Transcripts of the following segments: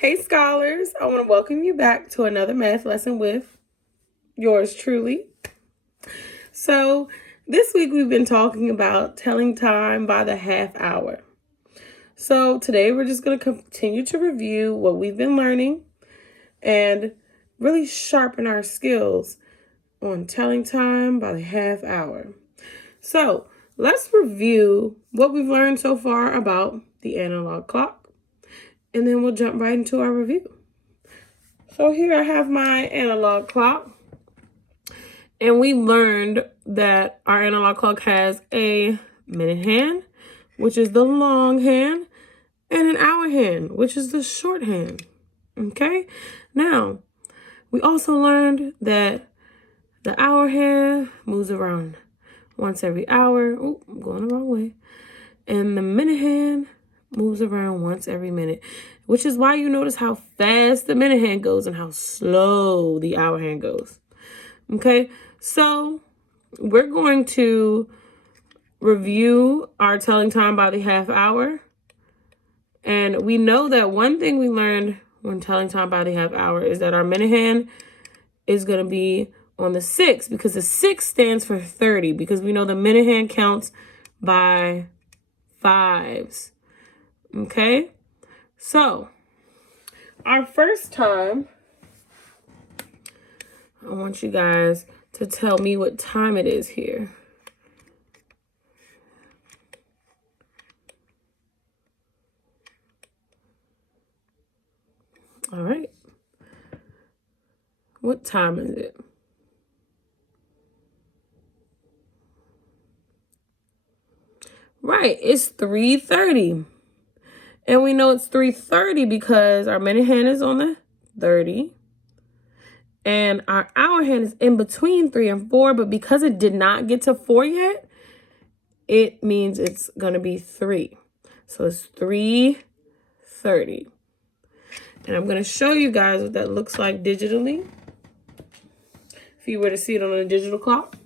Hey scholars, I want to welcome you back to another math lesson with yours truly. So this week we've been talking about telling time by the half hour. So today we're just going to continue to review what we've been learning and really sharpen our skills on telling time by the half hour. So let's review what we've learned so far about the analog clock, and then we'll jump right into our review. So here I have my analog clock, and we learned that our analog clock has a minute hand, which is the long hand, and an hour hand, which is the short hand. Okay, now we also learned that the hour hand moves around once every hour. Oh, I'm going the wrong way. And the minute hand moves around once every minute, which is why you notice how fast the minute hand goes and how slow the hour hand goes. Okay, so we're going to review our telling time by the half hour. And we know that one thing we learned when telling time by the half hour is that our minute hand is going to be on the 6, because the 6 stands for 30, because we know the minute hand counts by 5s. Okay, so our first time, I want you guys to tell me what time it is here. All right. What time is it? Right, it's 3:30. And we know it's 3:30 because our minute hand is on the 30. And our hour hand is in between 3 and 4, but because it did not get to 4 yet, it means it's going to be 3. So it's 3:30. And I'm going to show you guys what that looks like digitally. If you were to see it on a digital clock.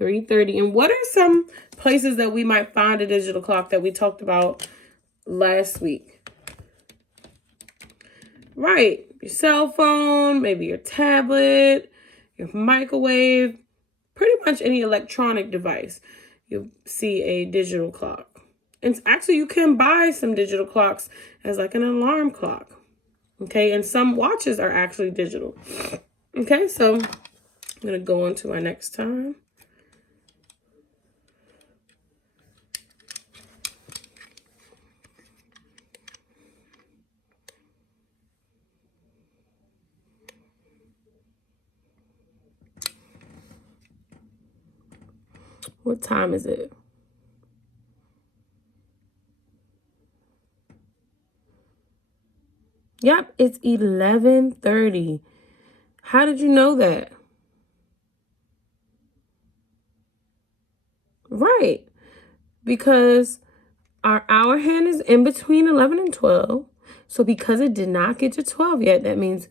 3:30. And what are some places that we might find a digital clock that we talked about last week? Right. Your cell phone, maybe your tablet, your microwave, pretty much any electronic device. You'll see a digital clock. And actually, you can buy some digital clocks as like an alarm clock. Okay, and some watches are actually digital. Okay, so I'm going to go on to my next time. What time is it? Yep, it's 11:30. How did you know that? Right, because our hour hand is in between 11 and 12. So because it did not get to 12 yet, that means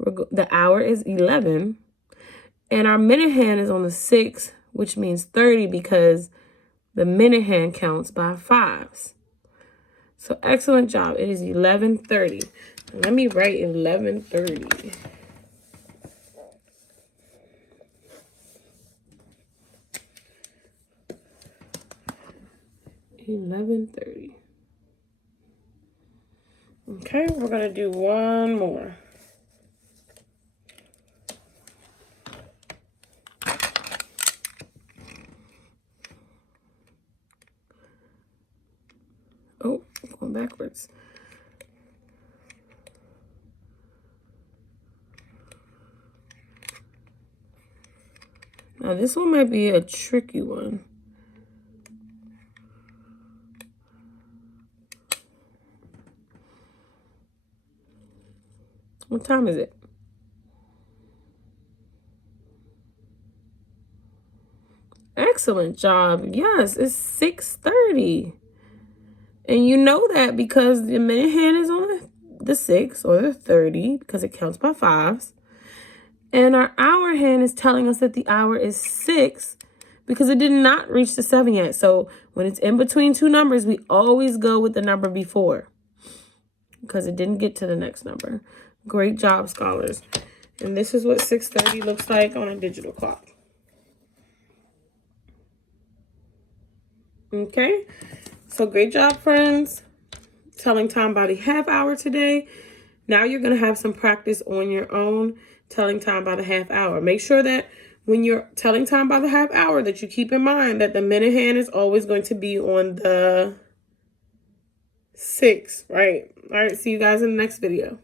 the hour is 11. And our minute hand is on the 6, which means 30, because the minute hand counts by 5s. So excellent job. It is 11:30. Let me write 11:30. Okay, we're going to do one more. Oh, going backwards. Now this one might be a tricky one. What time is it? Excellent job. Yes, it's 6:30. And you know that because the minute hand is on the 6 or the 30, because it counts by 5s. And our hour hand is telling us that the hour is 6 because it did not reach the 7 yet. So when it's in between two numbers, we always go with the number before. because it didn't get to the next number. Great job, scholars. And this is what 6:30 looks like on a digital clock. Okay, so great job, friends. Telling time by the half hour today. Now you're going to have some practice on your own telling time by the half hour. Make sure that when you're telling time by the half hour that you keep in mind that the minute hand is always going to be on the 6, right? All right, see you guys in the next video.